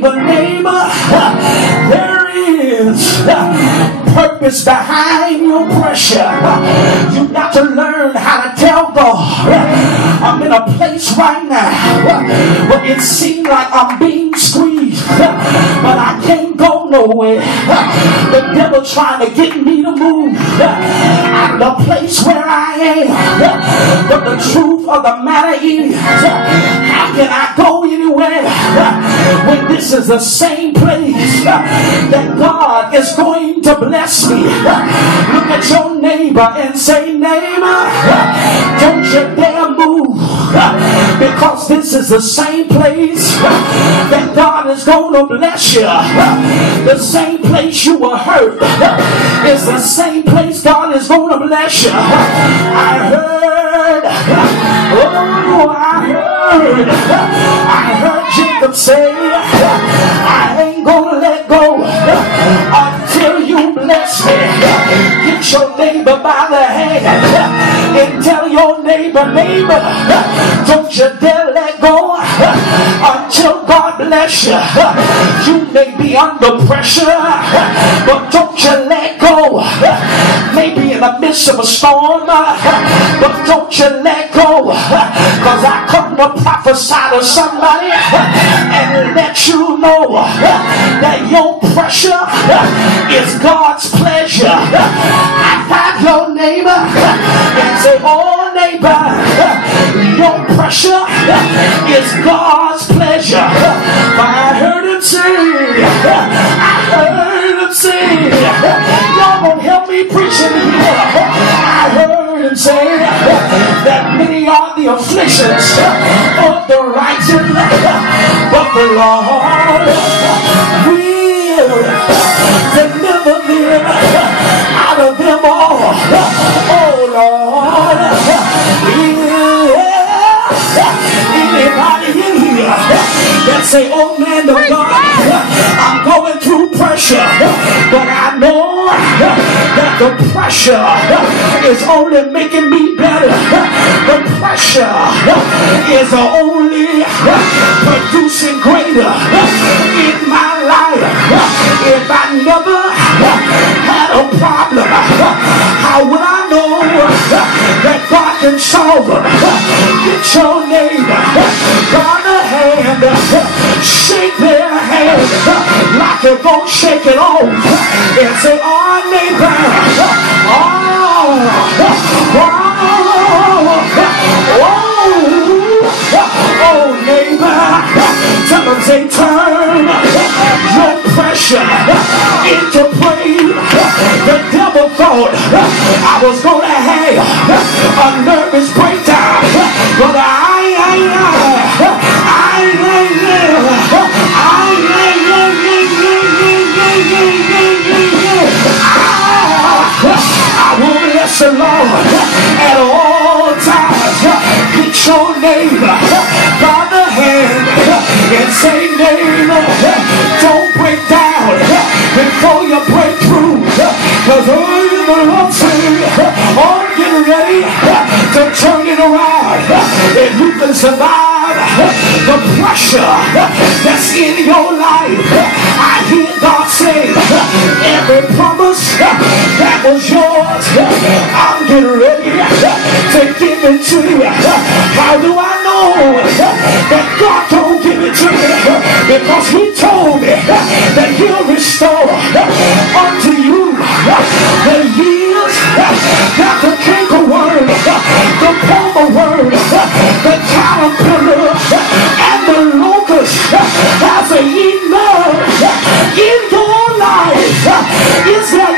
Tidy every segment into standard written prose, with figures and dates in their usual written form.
But neighbor, there is purpose behind your pressure. You got to learn how to tell God, I'm in a place right now where it seems like I'm being squeezed, but I can't go nowhere. The devil trying to get me to move out of the place where I am. But the truth of the matter is, how can I go anywhere when this is the same place that God is going to bless me? Look at your neighbor and say, neighbor, don't you dare move, because this is the same place that God is going to bless you. The same place you were hurt is the same place God is going to bless you. I heard Jacob say, I ain't gonna let go until you bless me. Get your neighbor by the hand and tell your neighbor, neighbor, don't you dare let go until God bless you. You may be under pressure, but don't you let go. Maybe in the midst of a storm, but don't you let go. Because I come to prophesy to somebody and let you know that your pressure is God's pleasure. I find your neighbor and say, oh neighbor, your pressure is God's pleasure. But I heard him say, y'all gonna help me preach in here. I heard him say that many are the afflictions of the righteous, but the Lord will deliver them out of them all. Oh Lord, anybody in here that say, oh man of God, I'm going through pressure, but I know that the pressure is only making me better. The pressure is only producing greater in my life. If I never had a problem, how would I know that God can solve it? Get your neighbor by the hand, shake their hand like you're gonna shake it off, and say, oh neighbor, oh neighbor, tell them, say, turn your pressure into praise. The devil thought I was gonna have a nervous breakdown, but I will bless the Lord at all times. Get your neighbor by the hand and say, neighbor, don't break down before you break through. Because the Lord said, oh, get ready to turn it around. If you can survive the pressure that's in your life, I hear God say, every promise that was yours, I'm getting ready to give it to you. How do I know that God don't give it to me? Because he told me that he'll restore unto you the years that the cankerworm, the palmer worm, the caterpillar, and the locust has eaten up in your life. Is there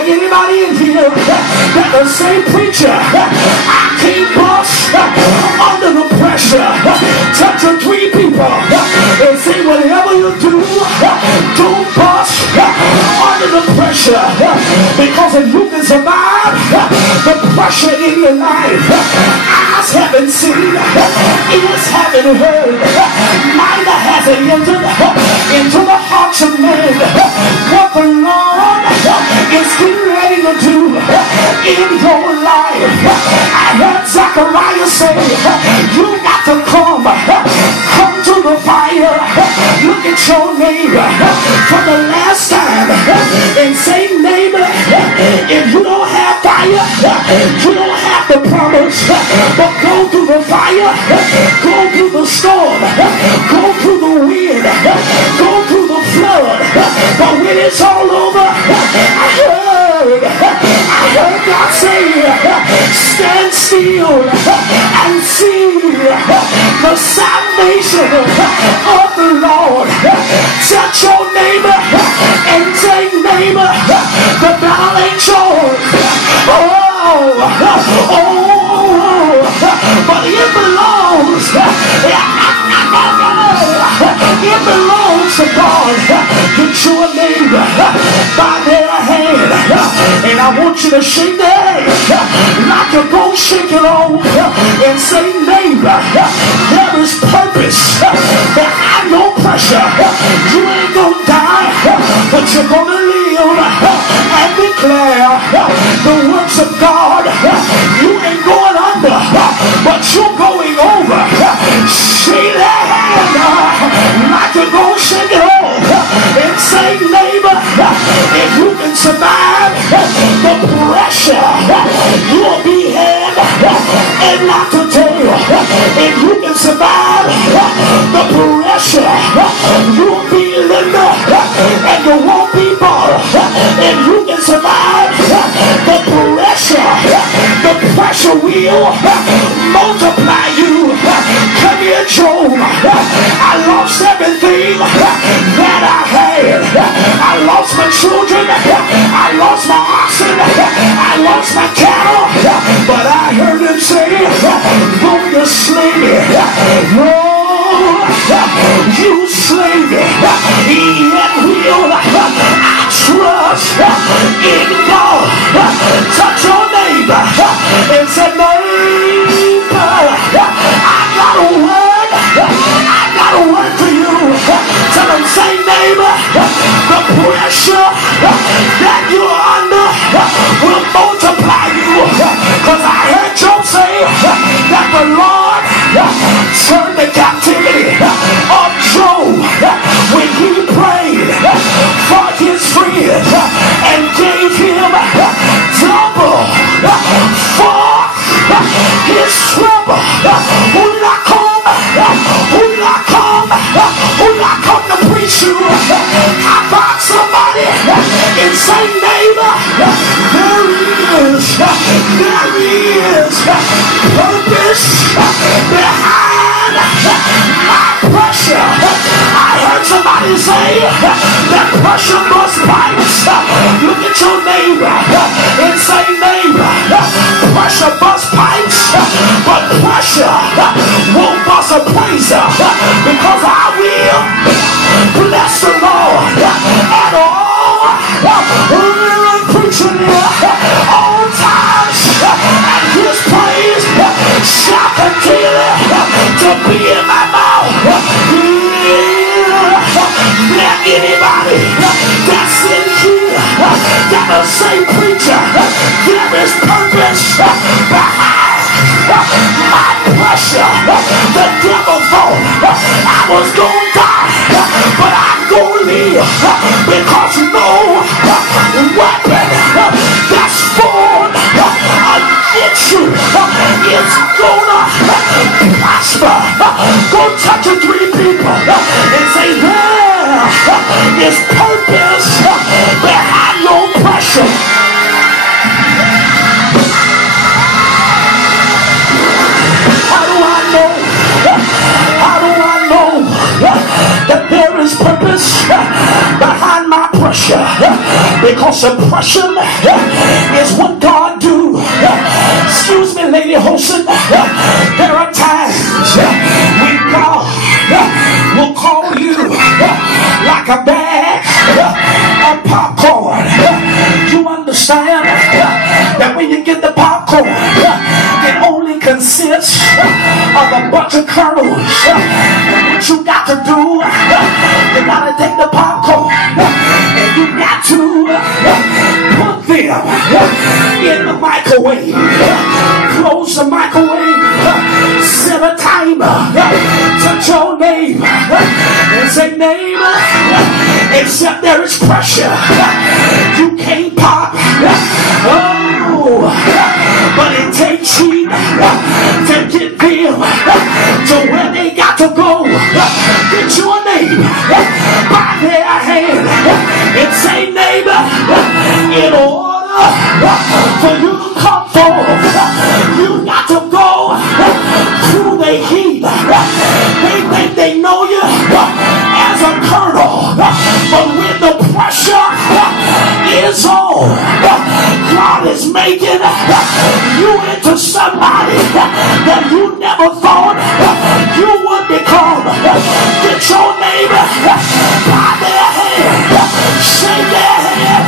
anybody in here that will say, preacher, I can't bust under the pressure? Touch your 3 people and say, whatever you do, don't bust under the pressure. Because if you can survive the pressure in your life, eyes haven't seen, ears haven't heard, neither has it entered into the hearts of men what the Lord is getting ready to do in your life. I heard Zachariah say, you got to come to the fire. neighbor. Look at your neighbor for the last time and say, neighbor, if you don't have fire, you don't have the promise, but go through the fire, go through the storm, go through the wind, go through the flood, but when it's all over, I heard God say, stand still and see the salvation of the Lord. Touch your neighbor and say, neighbor, the battle ain't yours. But it belongs. It belongs to God. Get your neighbor by their hand, and I want you to shake their hand like you're gonna shake it off and say, neighbor, there is purpose behind no pressure. You ain't gonna die, but you're gonna live and declare the works of God. You ain't going under, but you're going over. Shake that hand like you're gonna shake it off and say, neighbor, if you can survive the pressure, you'll be head and not the tail. If you can survive the pressure, you'll be lender and you won't be borrowed. If you can survive the pressure will multiply you. Come here, Job. I lost everything that I had. I lost my children. I lost my oxen. I lost my cattle. But I heard him say, though you slay me, you slay me, yet will I trust in God. Touch your neighbor and say, neighbor, I got a word. I got a word for you. Tell them, say, neighbor, the pressure that you're under will multiply you. Because I heard Job say that the Lord turned the captivity of Job when he prayed for his friend and gave him double for his trouble. Who did I come? Who did I come? Who did I come to preach you? I find somebody and say, neighbor, there is purpose behind my pressure. I heard somebody say that pressure must bite. Look at your neighbor and say, neighbor, pressure must bite, but pressure won't bust a praiser, because I will bless the Lord at all. I'm preaching all times, and his praise shall continue to be in my mouth. There anybody that's in here that'll say, preacher, there is purpose behind my pressure. The devil thought I was gonna die, but I'm gonna live, because no weapon that's formed against you is gonna prosper. Go touch 3 people and say, there is purpose behind your pressure. How do I know that there is purpose behind my pressure? Because oppression is what God do. Excuse me, Lady Holston. There are times when God will call you like a bag of popcorn. You understand that when you get the popcorn, it only consists of a bunch of kernels. What you got to do, you got to take the popcorn and you got to put them in the microwave. Close the microwave, set a timer, touch your name neighbor, except there is pressure, you can't pop. Oh, but it takes heat to get them to where they got to go. Get your neighbor by their hand and say, neighbor, in order for you to come forth, you got to go through the heat. They think they know you as a colonel, but when the pressure is on, God is making you into somebody that you never thought you would become. Get your neighbor by their hand, shake their hand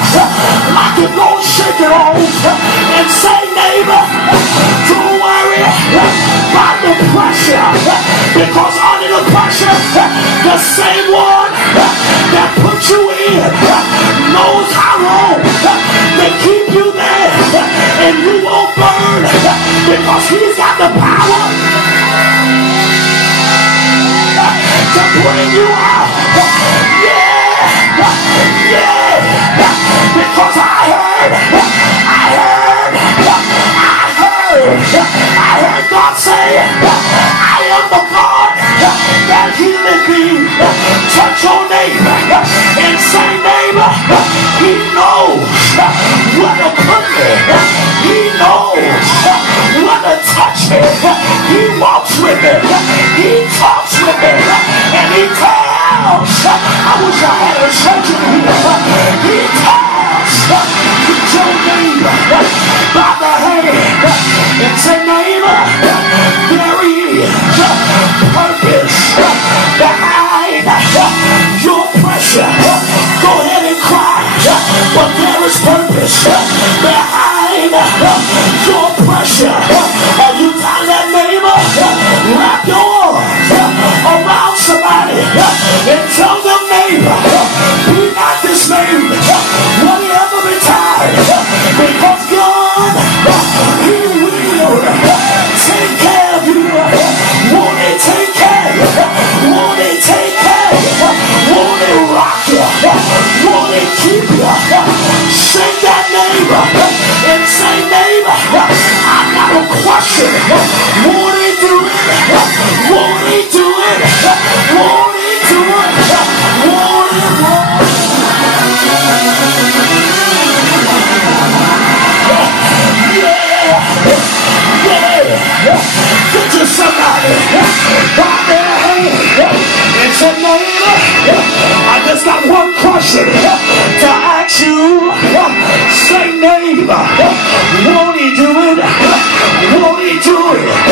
like you're going to shake it off, and say, neighbor, don't worry about the pressure, because under the pressure, the same one that put you in knows how long they keep you there, and you won't burn, because he's got the power to bring you out. Yeah, because I heard God say, I am the God that healeth thee. Touch your neighbor and say, neighbor, he knows where to put me. He knows where to touch me. He walks with me. He talks with me. And he tells, I wish I had a surgeon here. He tells, get your neighbor by the hand and say, neighbor, there is purpose behind your pressure. Go ahead and cry, but there is purpose behind your pressure. Are you telling that neighbor? Wrap your arms around somebody and tell them, neighbor, be not dismayed, whatever the time, because God, he will take care of you. Won't he take care of you? Won't he take care of you? Won't he rock you? Won't he keep you? Shake that neighbor and say, neighbor, I got a question. Won't he do it? Won't he do it? Won't he do it? Won't he do it? Get you somebody by their hand and say, neighbor, I just got one question to ask you. Say, neighbor, won't he do it? Won't he do it?